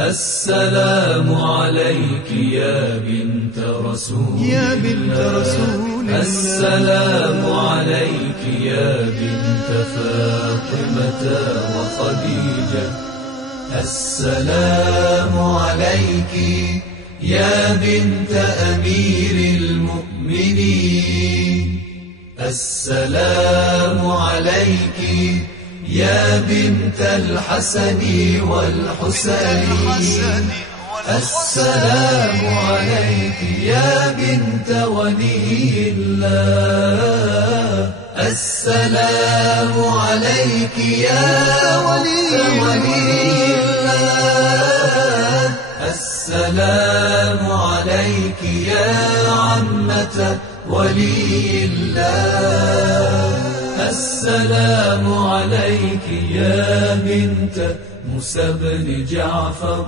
السلام عليك يا بنت رسول الله، السلام عليك يا بنت فاطمة وخديجة، السلام عليك يا بنت أمير المؤمنين، السلام عليك يا بنت الحسن والحسين، السلام عليك يا بنت ولي الله، السلام عليك يا ولي الله، السلام عليك يا عمة ولي الله، السلام عليك يا بنت موسى بن جعفر.